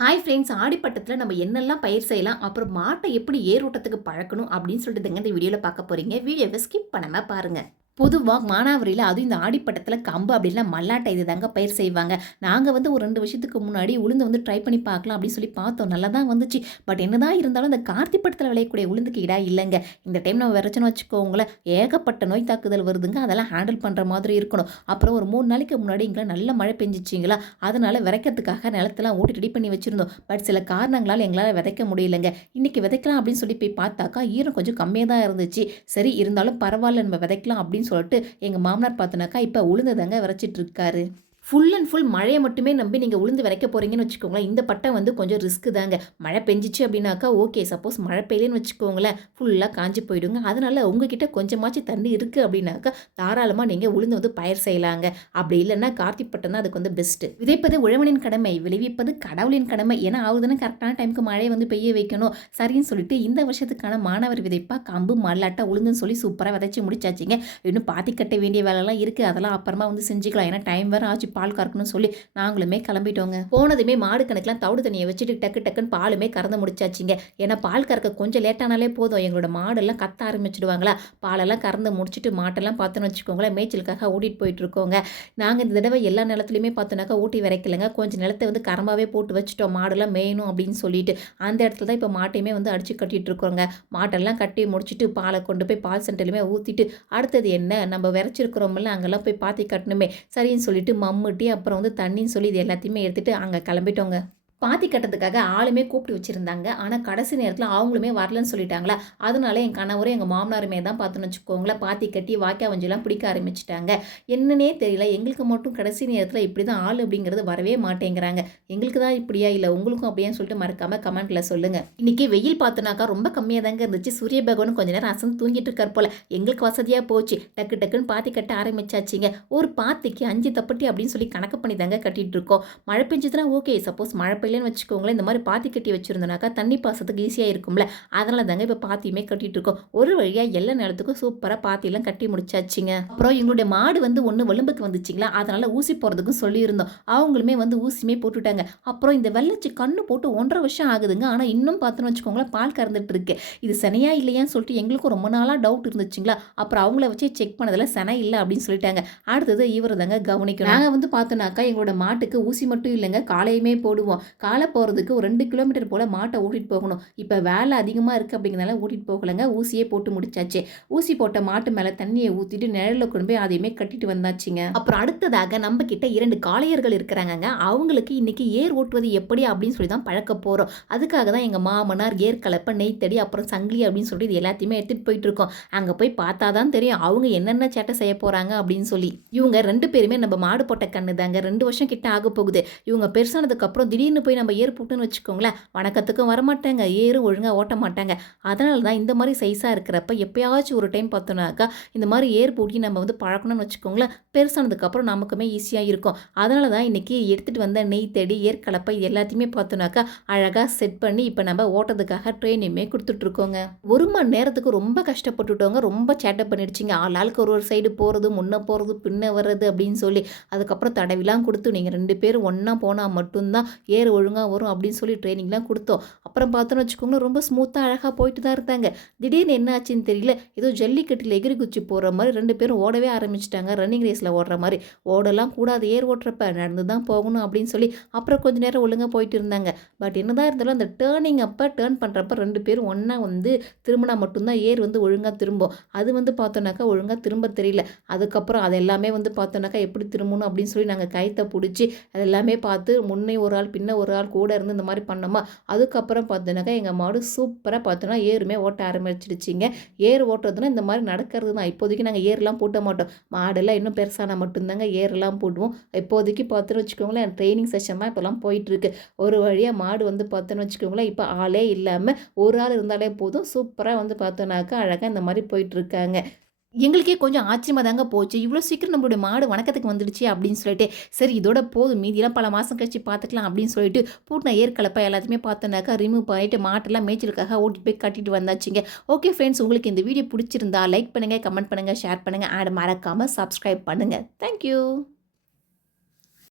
Hi friends, ஆடிப்பட்டத்தில் நம்ம என்னெல்லாம் பயிர் செய்யலாம், அப்புறம் மாட்டை எப்படி ஏரோட்டத்துக்கு பழக்கணும் அப்படின்னு சொல்லிட்டு தாங்க இந்த வீடியோவில் பார்க்க போகிறீங்க. வீடியோவை ஸ்கிப் பண்ணாமல் பாருங்கள். பொதுவாக மானாவாரியில் அதுவும் இந்த ஆடிப்பட்டத்தில் கம்பு அப்படின்னா மல்லாட்டை இது தாங்க பயிர் செய்வாங்க. நாங்கள் வந்து ஒரு 2 வருஷத்துக்கு முன்னாடி உளுந்து வந்து ட்ரை பண்ணி பார்க்கலாம் அப்படின்னு சொல்லி பார்த்தோம். நல்லா தான் வந்துச்சு. பட் என்னதான் இருந்தாலும் இந்த கார்த்திகை பட்டத்தில் விளையக்கூடிய உளுந்துக்கு இடா இல்லைங்க. இந்த டைம் நம்ம விரைச்சோன்னு வச்சுக்கோங்களேன், ஏகப்பட்ட நோய் தாக்குதல் வருதுங்க. அதெல்லாம் ஹேண்டில் பண்ணுற மாதிரி இருக்கணும். அப்புறம் ஒரு 3 நாளைக்கு முன்னாடி இங்கே நல்ல மழை பெஞ்சிச்சிங்களா, அதனால் விதைக்கிறதுக்காக நிலத்தெல்லாம் ஓட்டி ரெடி பண்ணி வச்சுருந்தோம். பட் சில காரணங்களால் எங்களால் விதைக்க முடியலைங்க. இன்றைக்கி விதைக்கலாம் அப்படின்னு சொல்லி போய் பார்த்தாக்கா ஈரம் கொஞ்சம் கம்மியாக தான் இருந்துச்சு. சரி இருந்தாலும் பரவாயில்ல, நம்ம விதைக்கலாம் அப்படின்னு சொல்லிட்டு எங்கள் மாமனார் பார்த்தனாக்கா இப்போ உளுந்து தாங்க விதைச்சிட்டு இருக்காரு. ஃபுல் அண்ட் ஃபுல் மழையை மட்டுமே நம்பி நீங்கள் உளுந்து விதைக்க போகிறீங்கன்னு வச்சுக்கோங்களேன், இந்த பட்டம் வந்து கொஞ்சம் ரிஸ்க்கு தாங்க. மழை பெஞ்சிச்சு அப்படின்னாக்கா ஓகே, சப்போஸ் மழை பெய்யலன்னு வச்சுக்கோங்களேன், ஃபுல்லாக காஞ்சி போயிடுங்க. அதனால் உங்ககிட்ட கொஞ்சமாச்சு தண்ணி இருக்குது அப்படின்னாக்கா தாராளமாக நீங்கள் உளுந்து வந்து பயிர் செய்யலாங்க. அப்படி இல்லைன்னா கார்த்திகை பட்டம் தான் அதுக்கு வந்து பெஸ்ட்டு. விதைப்பது உழவனின் கடமை, விளைவிப்பது கடவுளின் கடமை. ஏன்னா ஆகுதுன்னா கரெக்டான டைமுக்கு மழையை வந்து பெய்ய வைக்கணும். சரின்னு சொல்லிட்டு இந்த வருஷத்துக்கான மாணவர் விதைப்பா கம்பு மல்லாட்டா உளுந்துன்னு சொல்லி சூப்பராக விதைச்சி முடிச்சாச்சிங்க. இன்னும் பாத்தி கட்ட வேண்டிய வேலைலாம் இருக்குது, அதெல்லாம் அப்புறமா வந்து செஞ்சுக்கலாம். ஏன்னா டைம் வேறு ஆச்சு பால் கறக்கணும்னு சொல்லி நாங்களுமே கிளம்பிட்டோங்க. போனதுமே மாடு கணக்கெல்லாம் தவிடு தண்ணியை வச்சுட்டு டக்குன்னு பாலுமே கறந்து முடிச்சாச்சிங்க. ஏன்னா பால் கறக்க கொஞ்சம் லேட்டானாலே போதும், எங்களோட மாடெல்லாம் கத்த ஆரம்பிச்சிடுவாங்களா. பாலெல்லாம் கறந்து முடிச்சுட்டு மாட்டெல்லாம் பார்த்தோன்னு வச்சுக்கோங்களேன், மேய்ச்சலுக்காக ஓட்டிட்டு போயிட்டு இருக்கோங்க. நாங்கள் இந்த தடவை எல்லா நிலத்துலையுமே பார்த்தோன்னாக்கா ஊட்டி விரைக்கலைங்க. கொஞ்சம் நிலத்தை வந்து கரமாவே போட்டு வச்சுட்டோம், மாடெல்லாம் மேயணும் அப்படின்னு சொல்லிட்டு. அந்த இடத்துல தான் இப்போ மாட்டையுமே வந்து அடிச்சு கட்டிட்டு இருக்கோங்க. மாட்டெல்லாம் கட்டி முடிச்சுட்டு பாலை கொண்டு போய் பால் சென்டர்லையுமே ஊற்றிட்டு அடுத்தது என்ன நம்ம விரைச்சிருக்கிறோம்ல அங்கெல்லாம் போய் பாத்தி கட்டணுமே சரின்னு சொல்லிட்டு மம்முட்டி அப்புறம் வந்து தண்ணின்னு சொல்லி இது எல்லாத்தையுமே எடுத்துகிட்டு அங்கே கிளம்பிட்டோங்க. பாத்தி கட்டுறதுக்காக ஆளுமே கூப்பிட்டு வச்சுருந்தாங்க. ஆனால் கடைசி நேரத்தில் அவங்களுமே வரலன்னு சொல்லிட்டாங்களா, அதனால என் கணவரும் எங்கள் மாமனாருமே தான் பார்த்துன்னு வச்சுக்கோங்களேன் பாத்தி கட்டி வாய்க்கா வஞ்செல்லாம் பிடிக்க ஆரம்பிச்சிட்டாங்க. என்னன்னே தெரியல, எங்களுக்கு மட்டும் கடைசி நேரத்தில் இப்படி தான் ஆள் அப்படிங்கிறது வரவே மாட்டேங்கிறாங்க. எங்களுக்கு தான் இப்படியா இல்லை உங்களுக்கும் அப்படியான்னு சொல்லிட்டு மறக்காமல் கமெண்ட்டில் சொல்லுங்கள். இன்றைக்கி வெயில் பார்த்தோன்னாக்கா ரொம்ப கம்மியாக தாங்க இருந்துச்சு. சூரிய பகவான் கொஞ்ச நேரம் அசந்து தூங்கிட்டு இருக்கார் போல். எங்களுக்கு வசதியாக போச்சு, டக்குன்னு பாத்தி கட்ட ஆரம்பிச்சாச்சிங்க. ஒரு பாத்திக்கு 5 தப்பட்டி அப்படின்னு சொல்லி கணக்கு பண்ணி தாங்க கட்டிகிட்டு இருக்கோம். மழை பெஞ்சதுன்னா ஓகே, சப்போஸ் மழை இல்லைன்னு வச்சுக்கோங்களேன், இந்த மாதிரி பாத்தி கட்டி வச்சுருந்தோனாக்கா தண்ணி பாசத்துக்கு ஈஸியாக இருக்கும்ல. அதனால தாங்க இப்போ பாத்தியுமே கட்டிட்டு இருக்கோம். ஒரு வழியாக எல்லா நேரத்துக்கும் சூப்பராக பாத்தியெல்லாம் கட்டி முடிச்சாச்சுங்க. அப்புறம் எங்களுடைய மாடு வந்து ஒன்று வலும்புக்கு வந்துச்சிங்களா, அதனால ஊசி போகிறதுக்கும் சொல்லியிருந்தோம். அவங்களுமே வந்து ஊசியுமே போட்டுட்டாங்க. அப்புறம் இந்த வெள்ளச்சி கண்ணு போட்டு 1.5 வருஷம் ஆகுதுங்க. ஆனால் இன்னும் பார்த்தோன்னு வச்சுக்கோங்களேன் பால் கறந்துட்டு இருக்கு. இது சனையா இல்லையான்னு சொல்லிட்டு எங்களுக்கும் ரொம்ப நாளாக டவுட் இருந்துச்சுங்களா. அப்புறம் அவங்கள வச்சு செக் பண்ணதில் சனை இல்லை அப்படின்னு சொல்லிட்டாங்க. அடுத்தது இவர் தாங்க கவனிக்கணும். நாங்கள் வந்து பார்த்தோன்னாக்கா எங்களோட மாட்டுக்கு ஊசி மட்டும் இல்லைங்க, காலையுமே போடுவோம். காலை போகிறதுக்கு ஒரு 2 கிலோமீட்டர் போல் மாட்டை ஓட்டிகிட்டு போகணும். இப்போ வேலை அதிகமாக இருக்குது அப்படிங்கிறனால ஓட்டிகிட்டு போகலைங்க, ஊசியே போட்டு முடிச்சாச்சு. ஊசி போட்ட மாட்டு மேலே தண்ணியை ஊற்றிட்டு நிழலில் கொண்டு போய் அதையுமே கட்டிட்டு வந்தாச்சுங்க. அப்புறம் அடுத்ததாக நம்ம கிட்ட 2 காளையர்கள் இருக்கிறாங்கங்க. அவங்களுக்கு இன்னைக்கு ஏர் ஓட்டுவது எப்படி அப்படின்னு சொல்லி தான் பழக்க போகிறோம். அதுக்காக தான் எங்கள் மாமனார் ஏர் கலப்பை, நெய்த்தடி, அப்புறம் சங்கிலி அப்படின்னு சொல்லிட்டு இது எல்லாத்தையுமே எடுத்துகிட்டு போயிட்டு இருக்கோம். அங்கே போய் பார்த்தா தான் தெரியும் அவங்க என்னென்ன சேட்டை செய்ய போகிறாங்க அப்படின்னு சொல்லி. இவங்க 2 பேருமே நம்ம மாடு போட்ட கண்ணு தாங்க. 2 வருஷம் கிட்ட ஆக போகுது. இவங்க பெருசானதுக்கப்புறம் திடீர்னு போய் நம்ம ஏர் போட்டுன்னு வச்சுக்கோங்களேன், வணக்கத்துக்கும் வரமாட்டாங்க, ஏறும் ஒழுங்காக ஓட்ட மாட்டாங்க. அதனால தான் இந்த மாதிரி சைஸாக இருக்கிறப்ப எப்பயாச்சும் ஒரு டைம் பார்த்தோன்னாக்கா இந்த மாதிரி ஏர் பூட்டி நம்ம வந்து பழக்கணும்னு வச்சுக்கோங்களேன், பெருசானதுக்கப்புறம் நமக்குமே ஈஸியாக இருக்கும். அதனால தான் இன்றைக்கி எடுத்துகிட்டு வந்த நெய் தேடி ஏர் கலப்பை இது எல்லாத்தையுமே பார்த்தோன்னாக்கா அழகாக செட் பண்ணி இப்போ நம்ம ஓட்டத்துக்காக ட்ரெயினுமே கொடுத்துட்ருக்கோங்க. 1 மணி நேரத்துக்கு ரொம்ப கஷ்டப்பட்டுட்டோங்க. ரொம்ப சேட்டை பண்ணிடுச்சிங்க. ஆளுக்கு ஒரு சைடு போகிறது, முன்னே போகிறது, பின்ன வர்றது அப்படின்னு சொல்லி. அதுக்கப்புறம் தடவிலாம் கொடுத்து நீங்கள் 2 பேரும் ஒன்றா போனால் மட்டும்தான் ஏர் ஒழுங்காக வரும் அப்படின்னு சொல்லி ட்ரைனிங்லாம் கொடுத்தோம். அப்புறம் பார்த்தோன்னு வச்சுக்கோங்களேன், ரொம்ப ஸ்மூத்தாக அழகாக போயிட்டு தான் இருந்தாங்க. திடீர்னு என்ன ஆச்சுன்னு தெரியல, ஏதோ ஜல்லிக்கட்டில் எகிரி குச்சி போடுற மாதிரி 2 பேரும் ஓடவே ஆரம்பிச்சிட்டாங்க. ரன்னிங் ரேஸில் ஓடுற மாதிரி. ஓடலாம் கூடாது, ஏர் ஓட்டுறப்ப நடந்து தான் போகணும் அப்படின்னு சொல்லி அப்புறம் கொஞ்சம் நேரம் ஒழுங்காக போயிட்டு இருந்தாங்க. பட் என்னதான் இருந்தாலும் அந்த டேர்னிங் அப்போ டேர்ன் பண்ணுறப்ப 2 பேரும் ஒன்றா வந்து திரும்பினா மட்டும்தான் ஏர் வந்து ஒழுங்காக திரும்பும். அது வந்து பார்த்தோன்னாக்கா ஒழுங்காக திரும்ப தெரியல. அதுக்கப்புறம் அது எல்லாமே வந்து பார்த்தோன்னாக்கா எப்படி திரும்பணும் அப்படின்னு சொல்லி நாங்கள் கைத்தை பிடிச்சி அது எல்லாமே பார்த்து முன்னே ஒரு ஆள் பின்ன ஒரு ஆள் கூட இருந்து இந்த மாதிரி பண்ணோமா. அதுக்கப்புறம் பார்த்தோன்னாக்கா எங்கள் மாடு சூப்பராக பார்த்தோன்னா ஏருமே ஓட்ட ஆரம்பிச்சிடுச்சிங்க. ஏர் ஓட்டுறதுனா இந்த மாதிரி நடக்கிறது தான். இப்போதைக்கு நாங்கள் ஏர்லாம் பூட்ட மாட்டோம். மாடெல்லாம் இன்னும் பெருசானா மட்டும்தாங்க ஏர்லாம் போடுவோம். இப்போதைக்கு பார்த்தோன்னு வச்சுக்கோங்களேன், ட்ரைனிங் செஷன்லாம் இப்போலாம் போயிட்டுருக்கு. ஒரு வழியாக மாடு வந்து பார்த்தோன்னு வச்சுக்கோங்களேன், இப்போ ஆளே இல்லாமல் ஒரு ஆள் இருந்தாலே போதும், சூப்பராக வந்து பார்த்தோன்னாக்கா அழகாக இந்த மாதிரி போயிட்டுருக்காங்க. எங்களுக்கே கொஞ்சம் ஆச்சரியமா தாங்க போச்சு. இவ்வளோ சீக்கிரம் நம்மளுடைய மாடு வணக்கத்துக்கு வந்துடுச்சு அப்படின்னு சொல்லிட்டு, சரி இதோட போதும் மீதியெல்லாம் பல மாதம் கழிச்சு பார்த்துக்கலாம் அப்படின்னு சொல்லிட்டு பூட்டின ஏற்கலப்பை எல்லாத்தையுமே பார்த்தோன்னாக்கா ரிமூவ் பண்ணிட்டு மாட்டெல்லாம் மேய்ச்சலுக்காக ஓட்டிட்டு போய் கட்டிட்டு வந்தாச்சுங்க. ஓகே ஃப்ரெண்ட்ஸ், உங்களுக்கு இந்த வீடியோ பிடிச்சிருந்தா லைக் பண்ணுங்கள், கமெண்ட் பண்ணுங்கள், ஷேர் பண்ணுங்கள், அண்ட் மறக்காமல் சப்ஸ்கிரைப் பண்ணுங்கள். தேங்க்யூ.